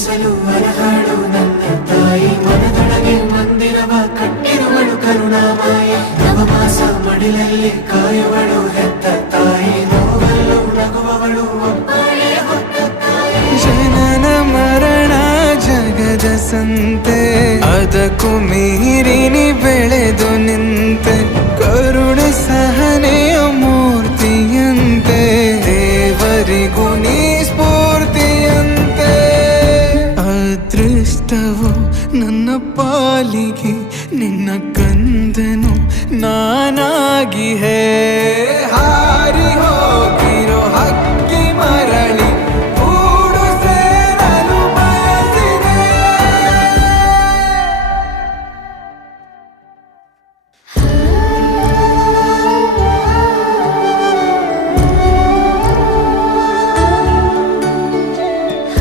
ರಚಿಸಲು ಅರಹಾಳು ನನ್ನ ತಾಯಿ ಮನದೊಳಗೆ ಮಂದಿರವ ಕಟ್ಟಿರುವಳು ಕರುಣಾಮಾಯಿ ನವಮಾಸ ಮಡಿಲಲ್ಲಿ ಕಾಯುವಳು ಹೆತ್ತ ತಾಯಿ ನೋವಲ್ಲೂ ನಗುವವಳು ಒಬ್ಬಳೇ ಹೊತ್ತ ತಾಯಿ ಜನನ ಮರಣ ಜಗದ ಸಂತೆ ಅದಕ್ಕೂ ಮೀರಿನಿ ಬೆಳೆದು ನಿಂತೆ ಕರುಣೆ ಸಹನೆಯ ಮೂರ್ತಿಯಂತೆ ದೇವರಿಗೂ ನೀ ಸ್ಫೂರ್ತಿಯಂತೆ ಅದೃಷ್ಟವು ನನ್ನ ಪಾಲಿಗೆ ನಿನ್ನ ಕಂದನು ನಾನಾಗಿ ಹೇ